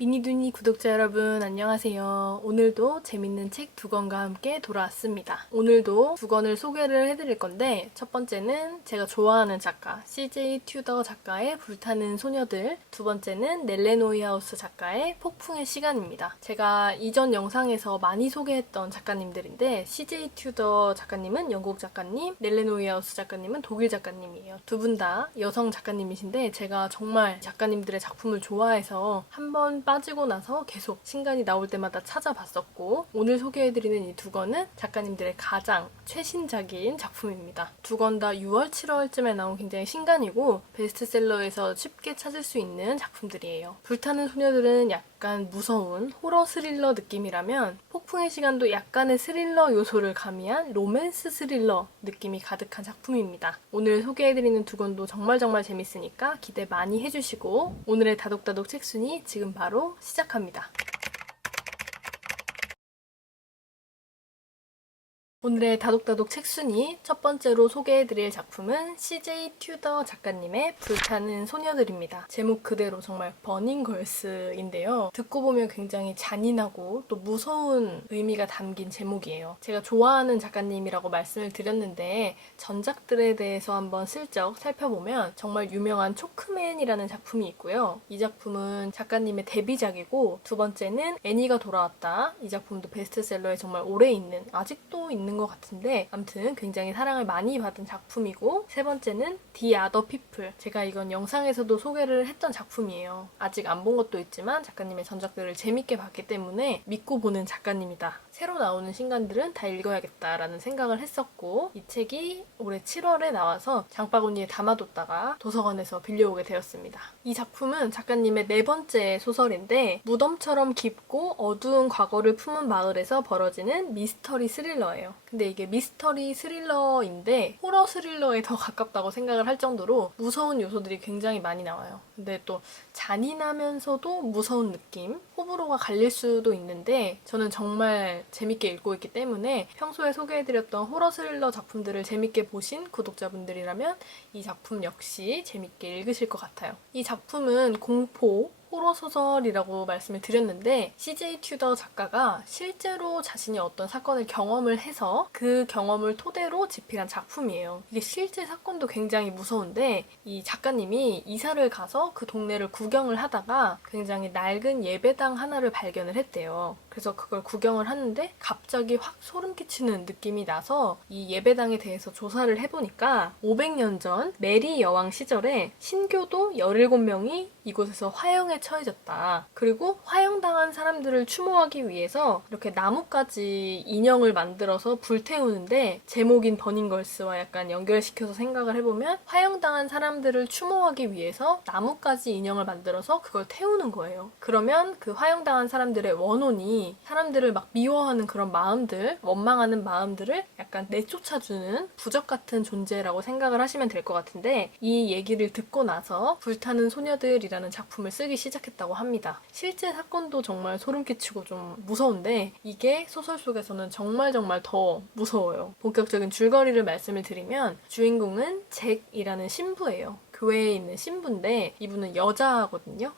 미니두니 구독자 여러분 안녕하세요. 오늘도 재밌는 책 두 권과 함께 돌아왔습니다. 오늘도 두 권을 소개를 해드릴 건데 첫 번째는 제가 좋아하는 작가 CJ 튜더 작가의 불타는 소녀들, 두 번째는 넬레 노이하우스 작가의 폭풍의 시간입니다. 제가 이전 영상에서 많이 소개했던 작가님들인데 CJ 튜더 작가님은 영국 작가님, 넬레 노이하우스 작가님은 독일 작가님이에요. 두 분 다 여성 작가님이신데 제가 정말 작가님들의 작품을 좋아해서 한번 빠지고 나서 계속 신간이 나올 때마다 찾아봤었고, 오늘 소개해드리는 이 두 권은 작가님들의 가장 최신작인 작품입니다. 두 권 다 6월, 7월쯤에 나온 굉장히 신간이고 베스트셀러에서 쉽게 찾을 수 있는 작품들이에요. 불타는 소녀들은 약간 무서운 호러 스릴러 느낌이라면 폭풍의 시간도 약간의 스릴러 요소를 가미한 로맨스 스릴러 느낌이 가득한 작품입니다. 오늘 소개해드리는 두 권도 정말 재밌으니까 기대 많이 해주시고, 오늘의 다독다독 책순위 지금 바로 시작합니다. 오늘의 다독다독 책순위 첫 번째로 소개해드릴 작품은 CJ 튜더 작가님의 불타는 소녀들입니다. 제목 그대로 정말 버닝걸스인데요. 듣고 보면 굉장히 잔인하고 또 무서운 의미가 담긴 제목이에요. 제가 좋아하는 작가님이라고 말씀을 드렸는데 전작들에 대해서 한번 슬쩍 살펴보면 정말 유명한 초크맨이라는 작품이 있고요. 이 작품은 작가님의 데뷔작이고, 두 번째는 애니가 돌아왔다. 이 작품도 베스트셀러에 정말 오래 있는, 아직도 있는 것 같은데 아무튼 굉장히 사랑을 많이 받은 작품이고, 세 번째는 The Other People. 제가 이건 영상에서도 소개를 했던 작품이에요. 아직 안 본 것도 있지만 작가님의 전작들을 재밌게 봤기 때문에 믿고 보는 작가님이다. 새로 나오는 신간들은 다 읽어야겠다라는 생각을 했었고, 이 책이 올해 7월에 나와서 장바구니에 담아뒀다가 도서관에서 빌려오게 되었습니다. 이 작품은 작가님의 네 번째 소설인데 무덤처럼 깊고 어두운 과거를 품은 마을에서 벌어지는 미스터리 스릴러예요. 근데 이게 미스터리 스릴러인데 호러 스릴러에 더 가깝다고 생각을 할 정도로 무서운 요소들이 굉장히 많이 나와요. 근데 또 잔인하면서도 무서운 느낌? 호불호가 갈릴 수도 있는데 저는 정말 재밌게 읽고 있기 때문에 평소에 소개해드렸던 호러 스릴러 작품들을 재밌게 보신 구독자분들이라면 이 작품 역시 재밌게 읽으실 것 같아요. 이 작품은 공포, 호러 소설이라고 말씀을 드렸는데 CJ 튜더 작가가 실제로 자신이 어떤 사건을 경험을 해서 그 경험을 토대로 집필한 작품이에요. 이게 실제 사건도 굉장히 무서운데 이 작가님이 이사를 가서 그 동네를 구경을 하다가 굉장히 낡은 예배당 하나를 발견을 했대요. 그래서 그걸 구경을 하는데 갑자기 확 소름 끼치는 느낌이 나서 이 예배당에 대해서 조사를 해보니까 500년 전 메리 여왕 시절에 신교도 17명이 이곳에서 화형에 처해졌다. 그리고 화형당한 사람들을 추모하기 위해서 이렇게 나뭇가지 인형을 만들어서 불태우는데 제목인 버닝걸스와 약간 연결시켜서 생각을 해보면 화형당한 사람들을 추모하기 위해서 나뭇가지 인형을 만들어서 그걸 태우는 거예요. 그러면 그 화형당한 사람들의 원혼이 사람들을 막 미워하는 그런 마음들, 원망하는 마음들을 약간 내쫓아주는 부적 같은 존재라고 생각을 하시면 될 것 같은데, 이 얘기를 듣고 나서 불타는 소녀들이라는 작품을 쓰기 시작했다고 합니다. 실제 사건도 정말 소름 끼치고 좀 무서운데 이게 소설 속에서는 정말 더 무서워요. 본격적인 줄거리를 말씀을 드리면 주인공은 잭이라는 신부예요. 교회에 있는 신부인데 이분은 여자거든요.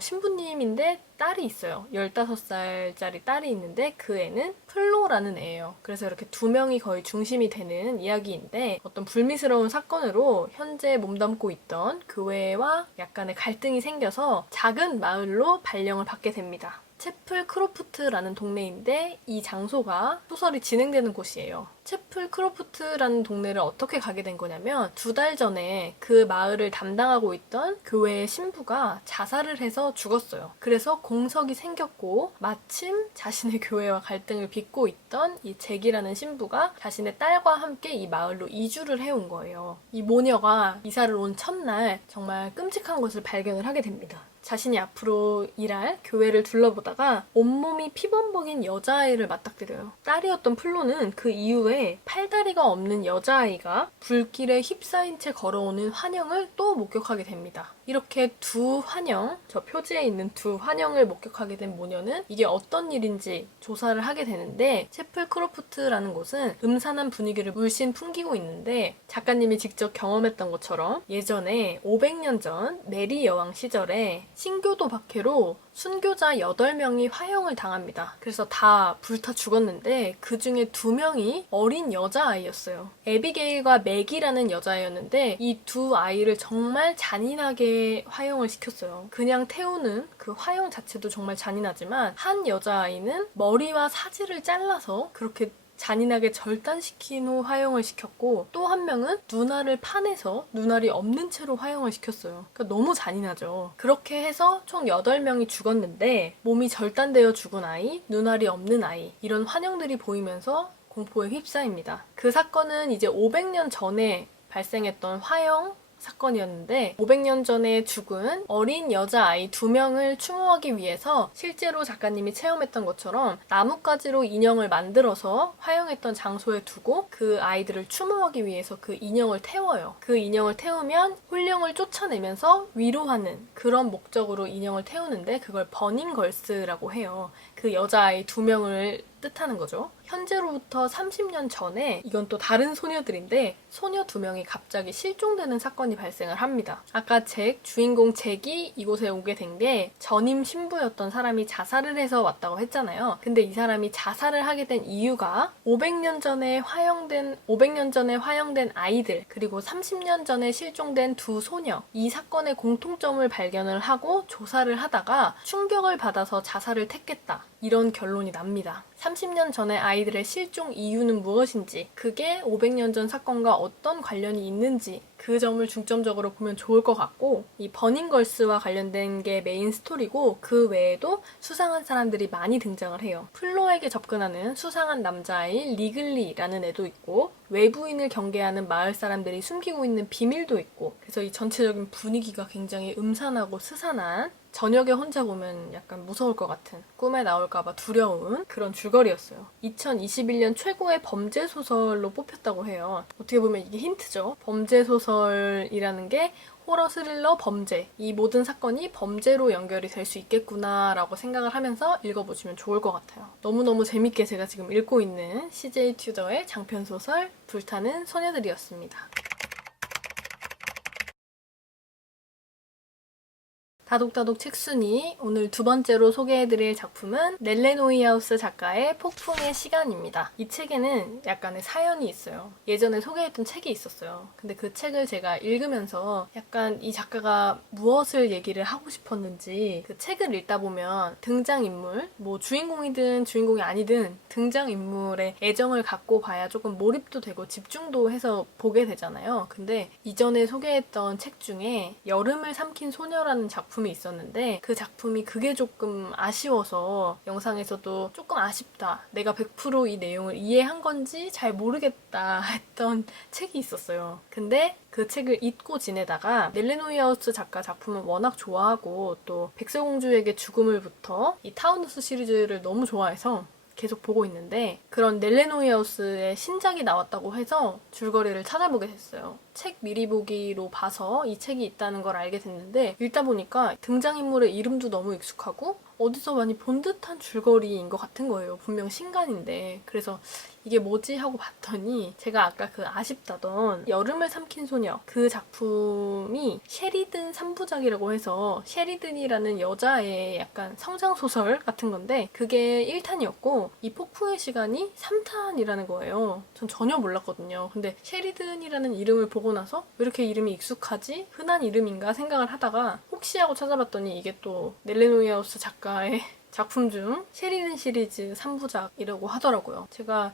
신부님인데 딸이 있어요. 15살짜리 딸이 있는데 그 애는 플로라는 애예요. 그래서 이렇게 두 명이 거의 중심이 되는 이야기인데 어떤 불미스러운 사건으로 현재 몸담고 있던 교회와 약간의 갈등이 생겨서 작은 마을로 발령을 받게 됩니다. 채플 크로프트라는 동네인데 이 장소가 소설이 진행되는 곳이에요. 채플 크로프트라는 동네를 어떻게 가게 된 거냐면 2달 전에 그 마을을 담당하고 있던 교회의 신부가 자살을 해서 죽었어요. 그래서 공석이 생겼고 마침 자신의 교회와 갈등을 빚고 있던 이 잭이라는 신부가 자신의 딸과 함께 이 마을로 이주를 해온 거예요. 이 모녀가 이사를 온 첫날 정말 끔찍한 것을 발견을 하게 됩니다. 자신이 앞으로 일할 교회를 둘러보다가 온몸이 피범벅인 여자아이를 맞닥뜨려요. 딸이었던 플로는 그 이후에 팔다리가 없는 여자아이가 불길에 휩싸인 채 걸어오는 환영을 또 목격하게 됩니다. 이렇게 두 환영, 저 표지에 있는 두 환영을 목격하게 된 모녀는 이게 어떤 일인지 조사를 하게 되는데, 채플 크로프트라는 곳은 음산한 분위기를 물씬 풍기고 있는데 작가님이 직접 경험했던 것처럼 예전에 500년 전 메리 여왕 시절에 신교도 박해로 순교자 8명이 화형을 당합니다. 그래서 다 불타 죽었는데 그 중에 2명이 어린 여자아이였어요. 에비게일과 맥이라는 여자아이였는데 이 두 아이를 정말 잔인하게 화형을 시켰어요. 그냥 태우는 그 화형 자체도 정말 잔인하지만 한 여자아이는 머리와 사지를 잘라서 그렇게 잔인하게 절단시킨 후 화형을 시켰고 또 한 명은 눈알을 파내서 눈알이 없는 채로 화형을 시켰어요. 그러니까 너무 잔인하죠. 그렇게 해서 총 8명이 죽었는데 몸이 절단되어 죽은 아이, 눈알이 없는 아이 이런 환영들이 보이면서 공포에 휩싸입니다. 그 사건은 이제 500년 전에 발생했던 화형 사건이었는데 500년 전에 죽은 어린 여자아이 2명을 추모하기 위해서 실제로 작가님이 체험했던 것처럼 나뭇가지로 인형을 만들어서 화형했던 장소에 두고 그 아이들을 추모하기 위해서 그 인형을 태워요. 그 인형을 태우면 홀령을 쫓아내면서 위로하는 그런 목적으로 인형을 태우는데 그걸 버닝걸스라고 해요. 그 여자아이 2명을 뜻하는 거죠. 현재로부터 30년 전에 이건 또 다른 소녀들인데 소녀 2명이 갑자기 실종되는 사건이 발생을 합니다. 아까 주인공 잭이 이곳에 오게 된 게 전임 신부였던 사람이 자살을 해서 왔다고 했잖아요. 근데 이 사람이 자살을 하게 된 이유가 500년 전에 화형된 아이들 그리고 30년 전에 실종된 2 소녀 이 사건의 공통점을 발견을 하고 조사를 하다가 충격을 받아서 자살을 택했다. 이런 결론이 납니다. 30년 전에 아이들의 실종 이유는 무엇인지, 그게 500년 전 사건과 어떤 관련이 있는지 그 점을 중점적으로 보면 좋을 것 같고 이 버닝걸스와 관련된 게 메인 스토리고 그 외에도 수상한 사람들이 많이 등장을 해요. 플로에게 접근하는 수상한 남자아이 리글리라는 애도 있고 외부인을 경계하는 마을 사람들이 숨기고 있는 비밀도 있고 그래서 이 전체적인 분위기가 굉장히 음산하고 스산한 저녁에 혼자 보면 약간 무서울 것 같은 꿈에 나올까봐 두려운 그런 줄거리였어요. 2021년 최고의 범죄 소설로 뽑혔다고 해요. 어떻게 보면 이게 힌트죠. 범죄 소설이라는 게 호러, 스릴러, 범죄 이 모든 사건이 범죄로 연결이 될 수 있겠구나라고 생각을 하면서 읽어보시면 좋을 것 같아요. 너무너무 재밌게 제가 지금 읽고 있는 CJ 튜더의 장편소설 불타는 소녀들이었습니다. 다독다독 책순이 오늘 2번째로 소개해드릴 작품은 넬레 노이하우스 작가의 폭풍의 시간입니다. 이 책에는 약간의 사연이 있어요. 예전에 소개했던 책이 있었어요. 근데 그 책을 제가 읽으면서 약간 이 작가가 무엇을 얘기를 하고 싶었는지 그 책을 읽다 보면 등장인물, 뭐 주인공이든 주인공이 아니든 등장인물의 애정을 갖고 봐야 조금 몰입도 되고 집중도 해서 보게 되잖아요. 근데 이전에 소개했던 책 중에 여름을 삼킨 소녀라는 작품이 있었는데 그 작품이 그게 조금 아쉬워서 영상에서도 조금 아쉽다. 내가 100% 이 내용을 이해한 건지 잘 모르겠다 했던 책이 있었어요. 근데 그 책을 잊고 지내다가 넬레 노이하우스 작가 작품을 워낙 좋아하고 또 백설공주에게 죽음을부터 이 타운하우스 시리즈를 너무 좋아해서 계속 보고 있는데 그런 넬레 노이하우스의 신작이 나왔다고 해서 줄거리를 찾아보게 됐어요. 책 미리 보기로 봐서 이 책이 있다는 걸 알게 됐는데 읽다 보니까 등장인물의 이름도 너무 익숙하고 어디서 많이 본 듯한 줄거리인 것 같은 거예요. 분명 신간인데. 그래서 이게 뭐지 하고 봤더니 제가 아까 그 아쉽다던 여름을 삼킨 소녀 그 작품이 셰리든 3부작이라고 해서 셰리든이라는 여자의 약간 성장소설 같은 건데 그게 1탄이었고 이 폭풍의 시간이 3탄이라는 거예요. 전 전혀 몰랐거든요. 근데 셰리든이라는 이름을 보고 나서 왜 이렇게 이름이 익숙하지? 흔한 이름인가 생각을 하다가 혹시 하고 찾아봤더니 이게 또 넬레 노이하우스 작가의 작품 중 셰리든 시리즈 3부작이라고 하더라고요. 제가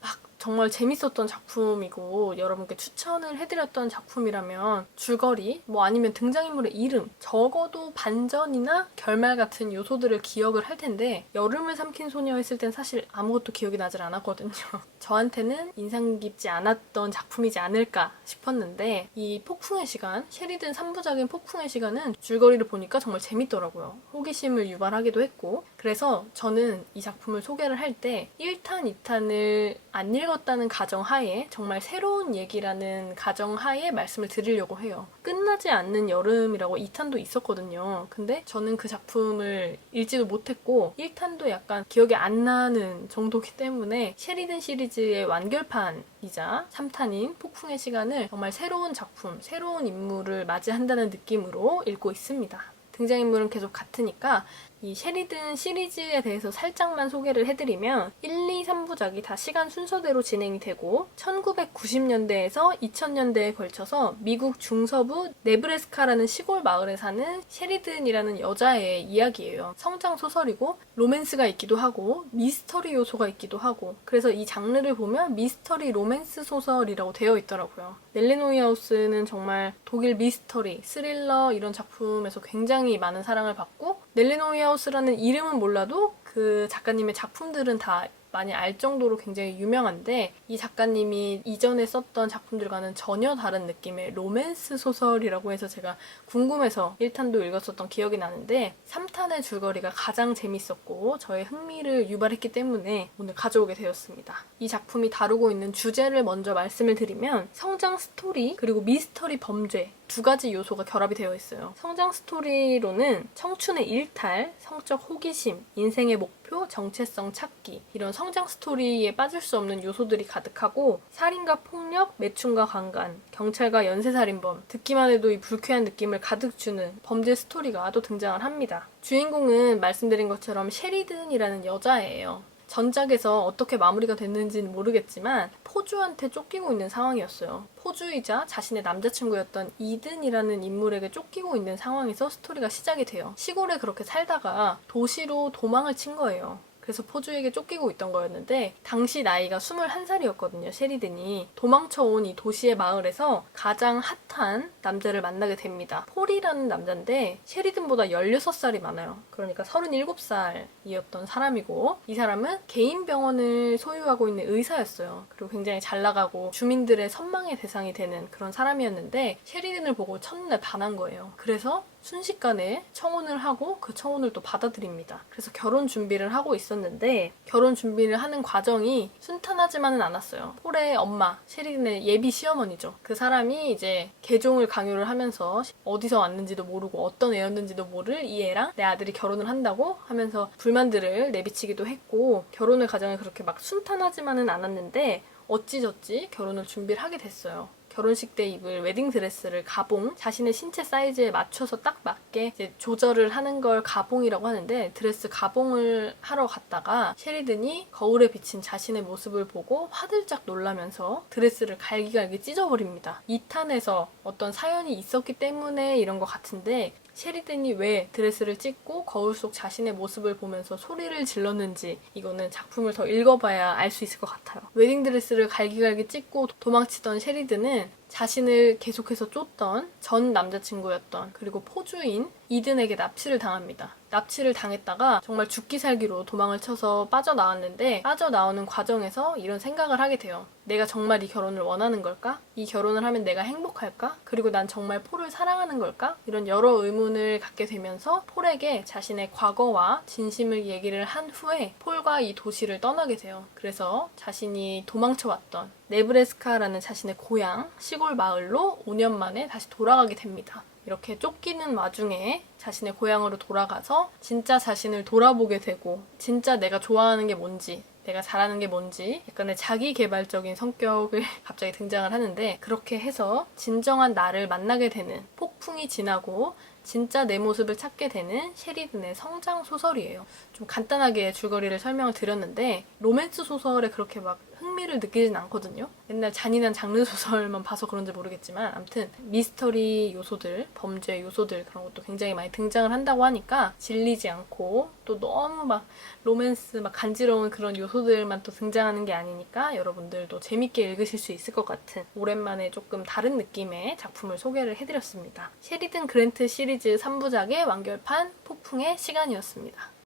막 정말 재밌었던 작품이고 여러분께 추천을 해드렸던 작품이라면 줄거리, 뭐 아니면 등장인물의 이름, 적어도 반전이나 결말 같은 요소들을 기억을 할 텐데 여름을 삼킨 소녀 했을 땐 사실 아무것도 기억이 나질 않았거든요. 저한테는 인상 깊지 않았던 작품이지 않을까 싶었는데 이 폭풍의 시간, 셰리든 3부작인 폭풍의 시간은 줄거리를 보니까 정말 재밌더라고요. 호기심을 유발하기도 했고 그래서 저는 이 작품을 소개를 할 때 1탄, 2탄을 안 읽었다는 가정하에 정말 새로운 얘기라는 가정하에 말씀을 드리려고 해요. 끝나지 않는 여름이라고 2탄도 있었거든요. 근데 저는 그 작품을 읽지도 못했고 1탄도 약간 기억이 안 나는 정도기 때문에 셰리든 시리즈의 완결판이자 3탄인 폭풍의 시간을 정말 새로운 작품, 새로운 인물을 맞이한다는 느낌으로 읽고 있습니다. 등장인물은 계속 같으니까 이 셰리든 시리즈에 대해서 살짝만 소개를 해드리면 1, 2, 3부작이 다 시간 순서대로 진행이 되고 1990년대에서 2000년대에 걸쳐서 미국 중서부 네브래스카라는 시골 마을에 사는 셰리든이라는 여자의 이야기예요. 성장 소설이고 로맨스가 있기도 하고 미스터리 요소가 있기도 하고 그래서 이 장르를 보면 미스터리 로맨스 소설이라고 되어 있더라고요. 넬리 노이하우스는 정말 독일 미스터리, 스릴러 이런 작품에서 굉장히 많은 사랑을 받고 넬리 노이하우스라는 이름은 몰라도 그 작가님의 작품들은 다 많이 알 정도로 굉장히 유명한데 이 작가님이 이전에 썼던 작품들과는 전혀 다른 느낌의 로맨스 소설이라고 해서 제가 궁금해서 1탄도 읽었었던 기억이 나는데 3탄의 줄거리가 가장 재밌었고 저의 흥미를 유발했기 때문에 오늘 가져오게 되었습니다. 이 작품이 다루고 있는 주제를 먼저 말씀을 드리면 성장 스토리 그리고 미스터리 범죄 두 가지 요소가 결합이 되어 있어요. 성장 스토리로는 청춘의 일탈, 성적 호기심, 인생의 목표, 정체성 찾기 이런 성장 스토리에 빠질 수 없는 요소들이 가득하고 살인과 폭력, 매춘과 강간, 경찰과 연쇄살인범 듣기만 해도 이 불쾌한 느낌을 가득 주는 범죄 스토리가 또 등장을 합니다. 주인공은 말씀드린 것처럼 셰리든이라는 여자예요. 전작에서 어떻게 마무리가 됐는지는 모르겠지만 포주한테 쫓기고 있는 상황이었어요. 포주이자 자신의 남자친구였던 이든이라는 인물에게 쫓기고 있는 상황에서 스토리가 시작이 돼요. 시골에 그렇게 살다가 도시로 도망을 친 거예요. 그래서 포주에게 쫓기고 있던 거였는데 당시 나이가 21살이었거든요. 셰리든이 도망쳐온 이 도시의 마을에서 가장 핫한 남자를 만나게 됩니다. 폴이라는 남자인데 셰리든보다 16살이 많아요. 그러니까 37살이었던 사람이고 이 사람은 개인 병원을 소유하고 있는 의사였어요. 그리고 굉장히 잘 나가고 주민들의 선망의 대상이 되는 그런 사람이었는데 셰리든을 보고 첫눈에 반한 거예요. 그래서 순식간에 청혼을 하고 그 청혼을 또 받아들입니다. 그래서 결혼 준비를 하고 있었는데 결혼 준비를 하는 과정이 순탄하지만은 않았어요. 폴의 엄마, 셰리든의 예비 시어머니죠. 그 사람이 이제 개종을 강요를 하면서 어디서 왔는지도 모르고 어떤 애였는지도 모를 이 애랑 내 아들이 결혼을 한다고 하면서 불만들을 내비치기도 했고 결혼의 과정이 그렇게 막 순탄하지만은 않았는데 어찌저찌 결혼을 준비를 하게 됐어요. 결혼식 때 입을 웨딩드레스를 가봉, 자신의 신체 사이즈에 맞춰서 딱 맞게 이제 조절을 하는 걸 가봉이라고 하는데 드레스 가봉을 하러 갔다가 셰리든이 거울에 비친 자신의 모습을 보고 화들짝 놀라면서 드레스를 갈기갈기 찢어버립니다. 2탄에서 어떤 사연이 있었기 때문에 이런 것 같은데 셰리든이 왜 드레스를 찢고 거울 속 자신의 모습을 보면서 소리를 질렀는지 이거는 작품을 더 읽어봐야 알 수 있을 것 같아요. 웨딩드레스를 갈기갈기 찢고 도망치던 셰리든은 자신을 계속해서 쫓던 전 남자친구였던 그리고 포주인 이든에게 납치를 당합니다. 납치를 당했다가 정말 죽기 살기로 도망을 쳐서 빠져나왔는데 빠져나오는 과정에서 이런 생각을 하게 돼요. 내가 정말 이 결혼을 원하는 걸까? 이 결혼을 하면 내가 행복할까? 그리고 난 정말 폴을 사랑하는 걸까? 이런 여러 의문을 갖게 되면서 폴에게 자신의 과거와 진심을 얘기를 한 후에 폴과 이 도시를 떠나게 돼요. 그래서 자신이 도망쳐왔던 네브래스카라는 자신의 고향, 시골 마을로 5년 만에 다시 돌아가게 됩니다. 이렇게 쫓기는 와중에 자신의 고향으로 돌아가서 진짜 자신을 돌아보게 되고 진짜 내가 좋아하는 게 뭔지 내가 잘하는 게 뭔지 약간의 자기 개발적인 성격을 갑자기 등장을 하는데 그렇게 해서 진정한 나를 만나게 되는 폭풍이 지나고 진짜 내 모습을 찾게 되는 셰리든의 성장 소설이에요. 좀 간단하게 줄거리를 설명을 드렸는데 로맨스 소설에 그렇게 막 흥미를 느끼진 않거든요. 옛날 잔인한 장르 소설만 봐서 그런지 모르겠지만 아무튼 미스터리 요소들, 범죄 요소들 그런 것도 굉장히 많이 등장을 한다고 하니까 질리지 않고 또 너무 막 로맨스 막 간지러운 그런 요소들만 또 등장하는 게 아니니까 여러분들도 재밌게 읽으실 수 있을 것 같은 오랜만에 조금 다른 느낌의 작품을 소개를 해드렸습니다. 셰리든 그랜트 시리즈 3부작의 완결판 폭풍의 시간이었습니다.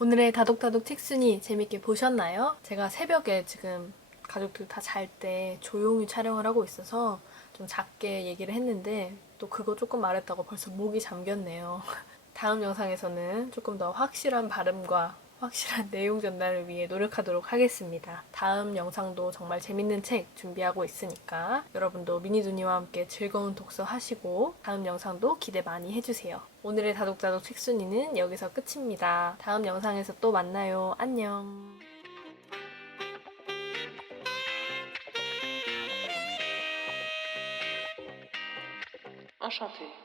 오늘의 다독다독 책순이 재밌게 보셨나요? 제가 새벽에 지금 가족들 다 잘 때 조용히 촬영을 하고 있어서 좀 작게 얘기를 했는데 또 그거 조금 말했다고 벌써 목이 잠겼네요. 다음 영상에서는 조금 더 확실한 발음과 확실한 내용 전달을 위해 노력하도록 하겠습니다. 다음 영상도 정말 재밌는 책 준비하고 있으니까 여러분도 미니두니와 함께 즐거운 독서 하시고 다음 영상도 기대 많이 해주세요. 오늘의 다독다독 책순이는 여기서 끝입니다. 다음 영상에서 또 만나요. 안녕. Enchanté.